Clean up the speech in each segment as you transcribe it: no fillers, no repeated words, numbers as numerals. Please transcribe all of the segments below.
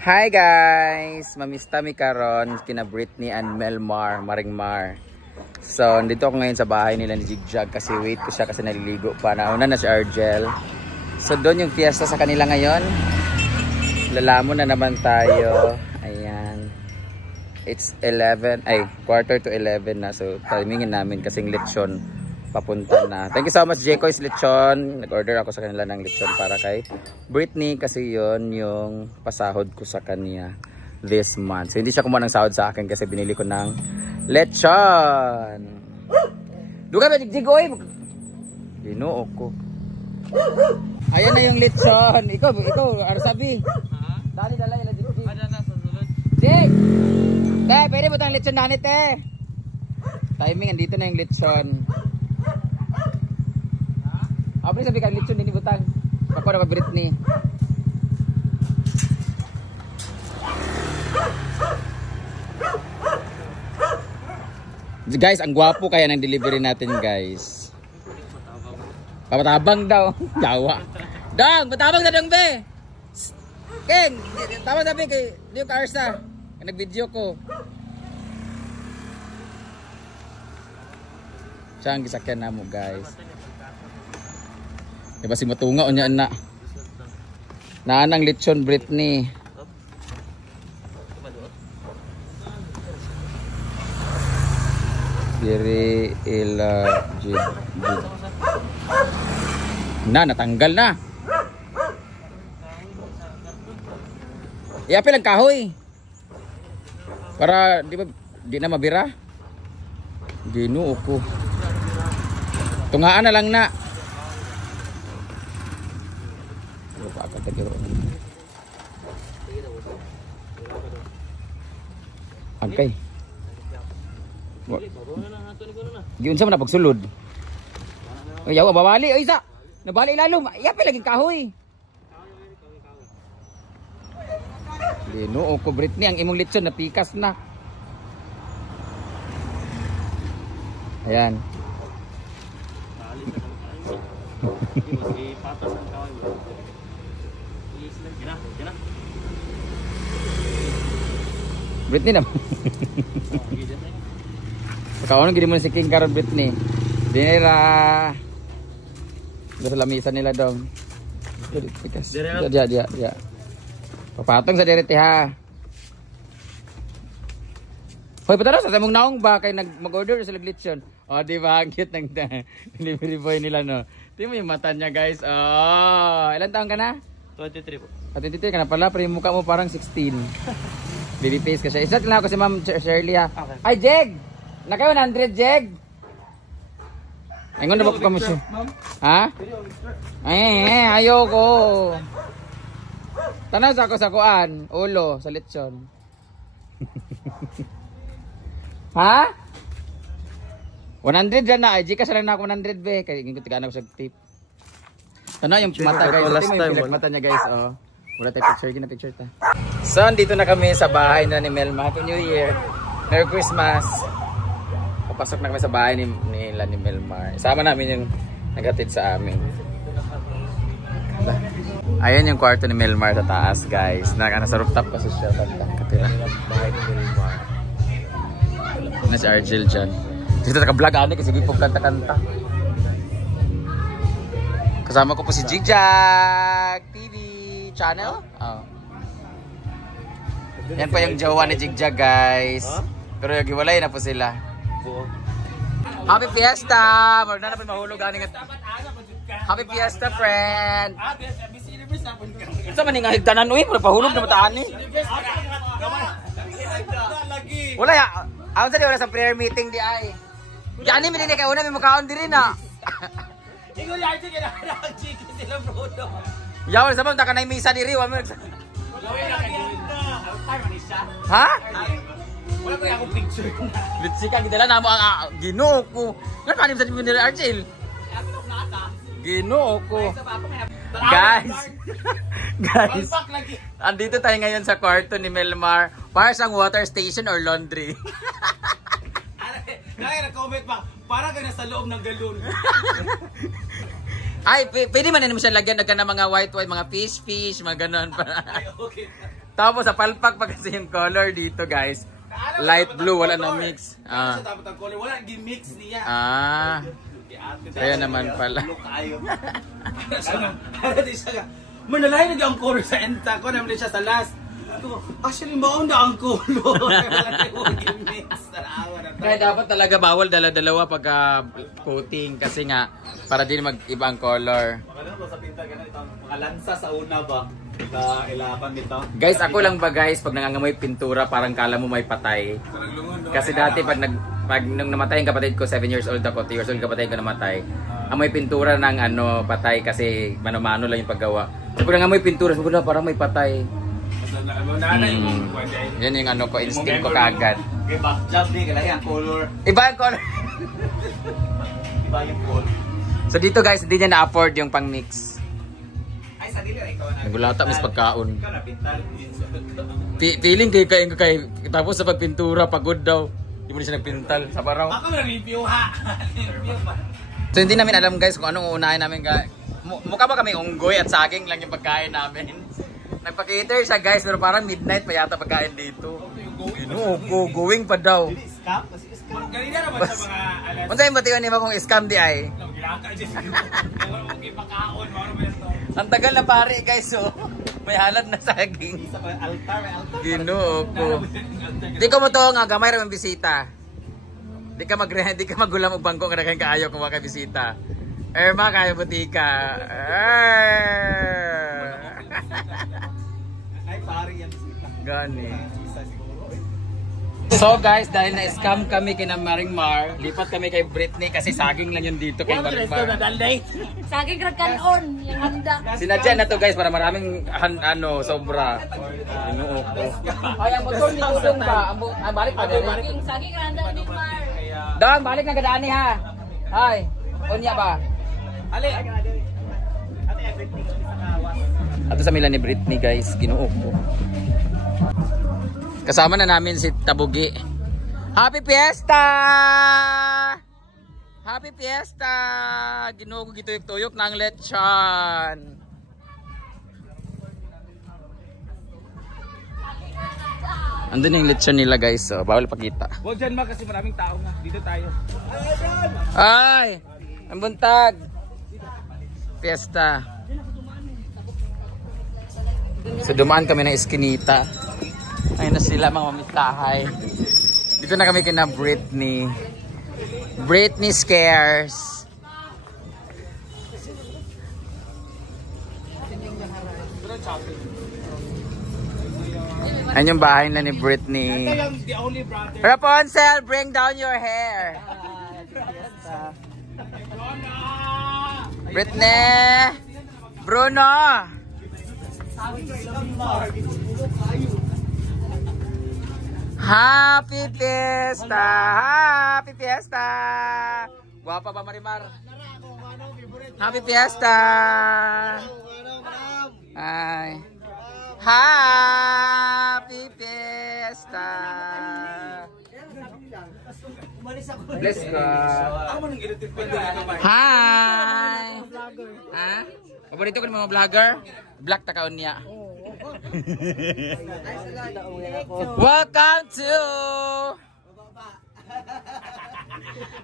Hi guys! Mamista mi karon kina Britney and Melmar, Maringmar. So, nandito ako ngayon sa bahay nila ni Jigjag kasi wait ko siya kasi naliligo pa. Nauna na si Argel. So, doon yung fiesta sa kanila ngayon. Lalamon na naman tayo. Ayan. It's 11, quarter to 11 na. So, timingin namin kasing lechon papunta na. Thank you so much, Jekoy's Lechon. Nag-order ako sa kanila ng lechon para kay Britney kasi yon yung pasahod ko sa kanya this month. So hindi siya kumuha ng sahod sa akin kasi binili ko ng lechon. Duga ba, Jekoy? Ginoo ko. Ayan na yung lechon. Ikaw, Arsabi. Dali dala ila Jekoy. Ada na sa sulod. Jek! Te, pwede mo tayong lechon na ni te. Timing, andito na yung lechon. Apa sabi kan lechon ini butang. Ako na Britney. Guys, ang gwapo kaya ng delivery natin, guys. Papatabang daw. Jawa. Dang, patabang na dang be. King, tama sabi kay Dio Karsa. Nag-video ko. Siya ang gisakyan na mo, guys. Diba si matunga o niya na naanang lechon Britney. Diri ila jid. Natanggal na. Iapil ang kahoy. Para di na mabira. Ginoo ko. Tungaan na lang na. Angkay. Giunsa man na pagsulod. Ayaw babali ay isa. Nabali lalo. Iapil lagi kahoy. Ginoo ko Britney ang imong lechon na pikas na. Ayan. Britney na. Kawan gini mo si King karon Britney. Dinera. Sa lamisan nila dong. Dia. Papatong sa direte ha. Hoy, patara sa mong naong ba kay mag-order sa lechon. Oh, di ba ang cute ng delivery boy nila no. Tingnan mo yung mata niya, guys. Oh, ilan taon ka na? 23 po. 23 ka na pala, pero yung mukha mo parang 16. Baby face ka siya. Isa lang ako si Ma'am Shirley ha. Okay. Ay, Jeg! Nakayo 100, Jeg! Ayun na ba ko kamo siya? Ha? Ayoko. Tanaw sa ako sa kuan. Ulo, sa lechon. Ha? 100 dyan na. Ay, Gcash lang na ako 100 be. Kaya hindi ko tigaan ako sa tip. Tanaw yung mata guys. Ito mo yung mata niya guys. Oh. Wala tayo picture ta. So, dito na kami sa bahay na ni Melma. Happy New Year. Merry Christmas. Papasok na kami sa bahay nila ni Melma. Isama namin yung nagatid sa amin. Ayan yung kwarto ni Melmar sa taas, guys. Nasa rooftop kasi siya. Katira. Na si Argel dyan. Dito naka-vlog ani kasi hindi po kanta-kanta. Kasama ko po si Jigjag TV channel. Oh. Yan pa yung jowa ni Jigjag, guys. Pero giwalay na po sila. Happy Fiesta! Marunong na po mahulog ani nga. Happy Fiesta, friend! Ito man nga higdanan uy, pahulog na mataan ni. Wala ya. Ako sa prayer meeting di ay. Diyan ni minini kay una may makaon diri na. Ingo ya ito kaya na chicken sila bro. Yaw sa ta kanay misa diri wa mo. Ha? Wala pa ako picture. Litsi ka gidala na mo ang Ginoo ko. Nga kanim sa ni Argel. Ginoo ko. Guys, andito tayo ngayon sa kwarto ni Melmar para sa water station or laundry. Nag-comment pa, para ka na sa loob ng galon. Ay, pwede man naman siya lagyan ng mga white, mga fish, mga ganon. Okay. Tapos sa palpak pa kasi yung color dito guys. Light blue, wala na mix. Wala gimix niya. Kaya naman pala. Manalahin na ang color sa enta ko, naman siya sa last. Actually, mauna ang color. Kaya dapat talaga bawal dala-dalawa pagka coating kasi nga para din mag-iba ang color. Mga lansa sa una ba? Ilaban nito. Guys, ako lang ba guys, pag nangangamoy pintura, parang kala mo may patay. Kasi dati pag nung namatay ang kapatid ko, 7 years old ako, 2 years old kapatid ko namatay. Amoy pintura ng patay kasi mano-mano lang yung paggawa. So pag nangangamoy pintura, sabi ko parang may patay. Yan yung ko, instinct ko kaagad. Backjob din, kailangan ang color. Iba ang color. Iba yung color. So dito guys, hindi niya na-afford yung pang-mix. Ay, sa dito, ikaw na. Nagulata, mis pagkaon. Ikaw na, pintal. Feeling kay tapos sa pagpintura, pagod daw. Hindi mo na siya nagpintal sa baraw. Ako na review ha. Review pa. So hindi namin alam guys kung anong uunahin namin guys. Mukha ba kami unggoy at saging lang yung pagkain namin. Nagpa-cater siya guys pero parang midnight pa yata pagkain dito. Going pa daw. Scam? Ganina naman sa mga alas. Kung sa'yo batiwan niyo kung scam di ay? Ang tagal na pare guys oh. May halad na saging. Altar. Ginoo ko. Di ko mo to nga gamay ra man bisita. Di ka magulam og bangko nga daghang kaayo kung wala ka bisita. Erma kayo butika. Ay pare yan bisita. Gani. So guys, dahil na-scam kami kina Maringmar, lipat kami kay Britney kasi saging lang yun dito kay Maringmar. Saging ragkanon, yung handa. Sinadya na to guys para maraming sobra. Inuok ko. Ay, ang motor ni Tudong ba? Balik pa din. Saging handa ni Mar. Dong, balik na gadaan ha. Hi. Unya ba? Ali. Ato sa Milan ni Britney guys, ginuok ko. Kasama na namin si Tabugi. Happy Fiesta! Happy Fiesta! Ginuo ko gituyok-tuyok ng lechon. Andun yung lechon nila guys. So, bawal pakita. Huwag dyan ma kasi maraming tao nga. Dito tayo. Ay! Ang buntag! Fiesta. So dumaan kami ng Eskinita. Ayun na sila mga mamistahay. Dito na kami kina Britney. Britney scares. Ayun yung bahay na ni Britney. Rapunzel, bring down your hair. Britney! Bruno! Happy Fiesta! Happy Fiesta! Guwapa ba Marimar? Happy Fiesta! Ay. Happy Fiesta! Bless ka! Hi! Ha? Paborito ko ng mga vlogger? Black takaon niya. Welcome to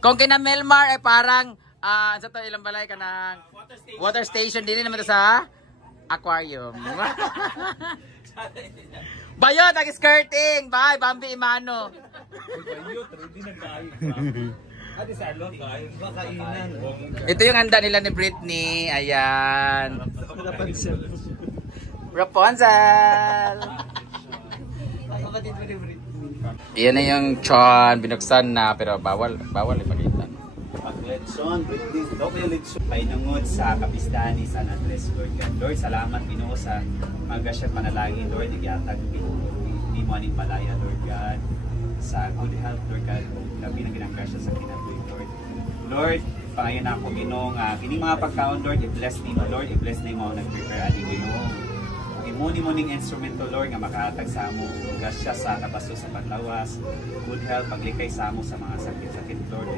kung kina Melmar ay parang sa to ilang balay ka ng water station din naman to sa aquarium. Bayot ang skirting. Bye Bambi Imano. Ito yung handa nila ni Britney. Ayan. Rapunzel. Iyan na yung chon, binuksan na pero bawal ipakita. Pag-lechon, Britney, double lechon. Painungod sa kapistahan ni San Andres, Lord God. Lord, salamat Ginoo sa magasya panalangin, Lord, igyatag ni mo aning palaya, Lord God. Sa good health, Lord God, labi na ginanggasya sa kinabuhi, Lord. Lord, pangayon ako Ginoo nga kining mga pagkaon, Lord, i-bless nimo, Lord, i-bless nimo ang nag-prepare ani Ginoo. Imuni mo ning instrumento, Lord, nga makahatag sa amo gasya sa kabaso sa panlawas, good health, paglikay sa amo sa mga sakit-sakit, Lord.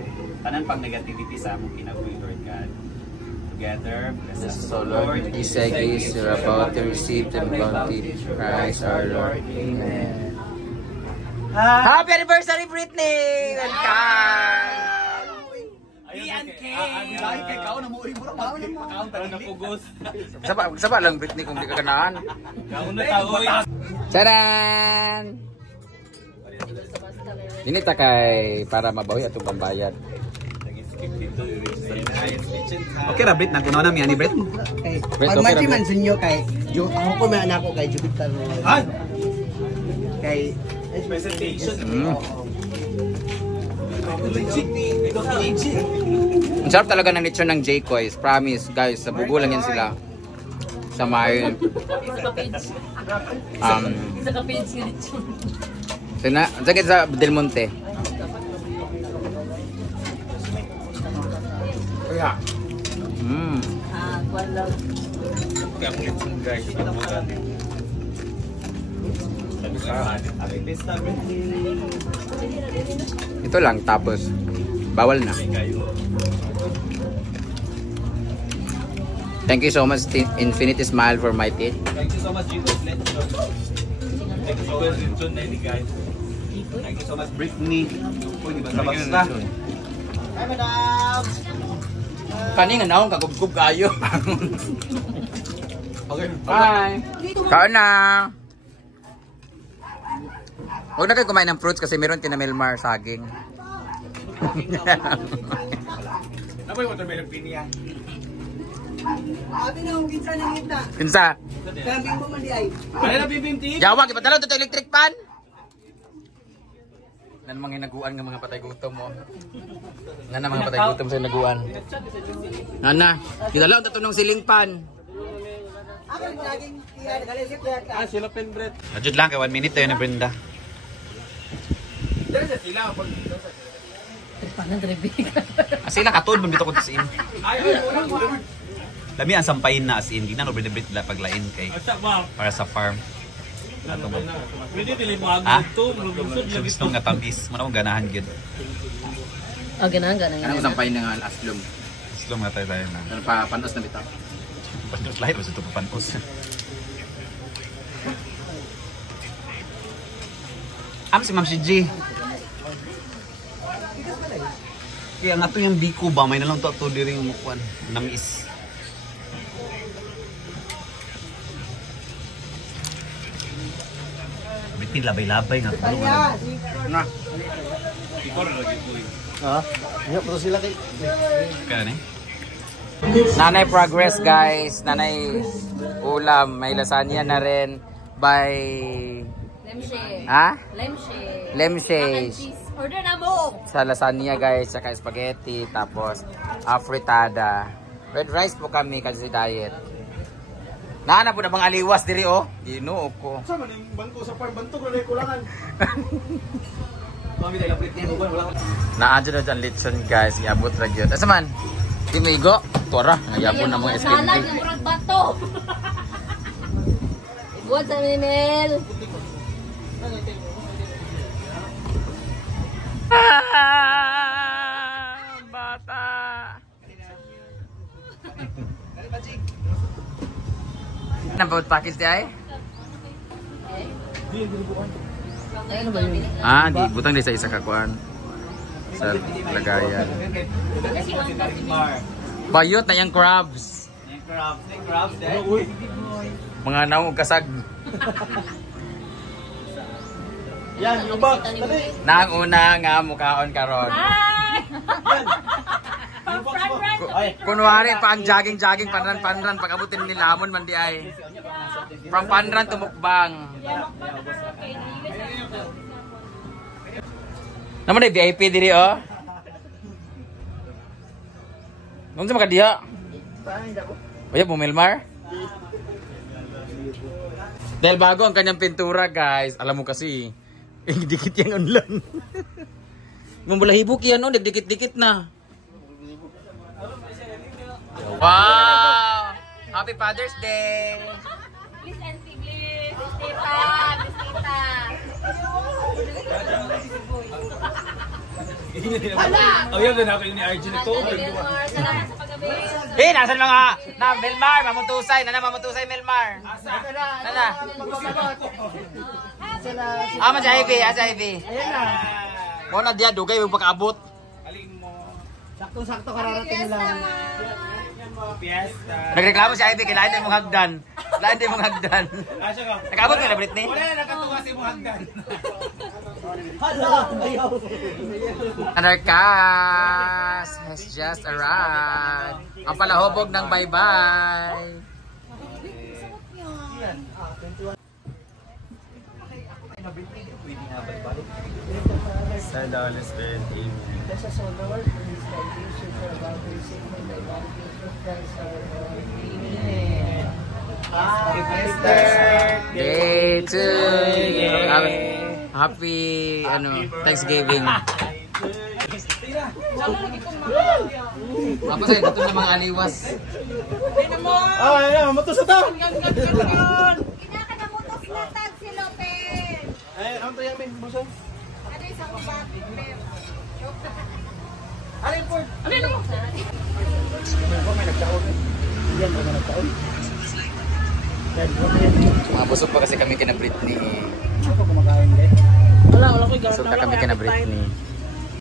Tanan pang negativity sa among kinabuhi, Lord God. together. Bless us, So Lord, we say this, you're about to receive the bounty of Christ our Lord. Amen. Happy anniversary, Britney! Welcome! Saba lang Britney kung di ka ganaan. Charan! Dinita kay para mabawi atong pambayad. Okay ra Brit, nagunaw na mi ani Brit. Pag man sinyo kay ako ko man ako kay Jupiter. Ay. Kay Presentation. Ang sarap talaga ng lechon ng J-Koys. Promise, guys. Sa bugo lang yan sila. Sa may... Sa kapage nga ito. Sakit sa Del Monte. Wala. Ito lang, tapos bawal na. Thank you so much, Infinity Smile, for my teeth. Thank you so much, Jesus. Thank you so much, guys. Thank you so much, Britney. Basta. Hi madam. Kani nga naong kagubgub kayo. Okay. Bye. Kaon na. Huwag na kayo kumain ng fruits kasi meron kina Melmar saging. Napoy mo ito may nagpiniya. Abi na kinsa nang ngita. Kinsa? Kambing mo man di ay. Ano na bibimti? Yawag, ipadalaw dito electric pan. Nan mga hinaguan nga mga patay gutom mo. Nan mga patay gutom sa hinaguan. Nana, kidalaw dito ng siling pan. Ako laging dali siya. Sila penbret. Ajud lang kay 1 minute tayo na Brenda. Paano tribig? Sila katod man bitaw ko sa in. Lami ang sampayin na as in, di na no brit la paglain kay para sa farm. Ato mo. Pwede dili mo agad to, Gusto nga tamis, mo na kung ganahan gyud. Oh, ganahan. Ano sampay na nga aslum. Gusto nga tayo na. Ano pa panos na bitaw. Panos lahi basta to panos. Si Ma'am si G. Kaya nga to yung biko ba, may nalang to diri yung mukuan. Namis. Bitin labay-labay nga. Na. Ha? Nya pero sila kay. Kaya ni? Nanay progress guys. Nanay ulam. May lasagna na rin. By... Lemshe. Ha? Lemshe. Lemshe. Mac and cheese. Order na mo. Sa lasagna guys. Saka spaghetti. Tapos afritada. Red rice po kami kasi diet. Naana po na bang aliwas diri oh. Ginoo ko. Sama ning bangko sa farm, bantok na kulangan. Kami dahil lapit niya, wala. Naadyo na dyan lechon guys. Iabot ra gyud. Asa man? Di migo. Tora. Nayabon na mga SKD. Salag ng murag bato. Iguan sa Mel. Bata. Nabot pakis di ay? Ano ba yun? Ah, di butang di sa isa kakuan. Sa lagayan. Bayot na yung crabs. Crabs dahil. Mga naong kasag. Yan, yung box. Nang una nga mukhaon karon. Ay! Front run. Kunwari pa ang jogging panran pag-abutin ni lamon man di ay. From panran to mukbang. Naman ay VIP diri oh. Nung sa makadiha. Oya Bumilmar. Dahil bago ang kanyang pintura guys, alam mo kasi, dikit yung unlan. Mambulahibok yan, no? Dikit-dikit na. Wow! Happy Father's Day! Please, Auntie Bliss. Miss Tita. Miss Tita. Oh, yan din ako yung ni RG nito. Salamat sa paggabi. Eh, nasan mga na Melmar, mamutusay, mamutusay Melmar. Nana. Man si Ivy, sa Ivy. Ayan na. Mo na diya dugay yung pagkaabot. Sakto-sakto kararating lang. Fiesta. Nagreklamo si Ivy kay lain din mong hagdan. Lain din mong hagdan. Asya ko. Nakaabot mo na Britney? Wala na nakatuwa si mong hagdan. Hala, ayaw. Another cast has just arrived. Ang palahubog ng bye-bye. Sa Holy Spirit, amen. Bless us, O Lord, for this salvation for about your sake and thy body, Jesus Christ, our Lord. Amen. Happy Day to you. Happy Thanksgiving. Tapos ay gutom na mga aliwas. Ah, ayan, matos na to. Kinakanamutos na tag si Lopez. Ay, ano to yamin, buso? Ano yung sa kubat? Alin po? Mga busog pa kasi kami kina Britney. Wala ko Busog na kami kina Britney.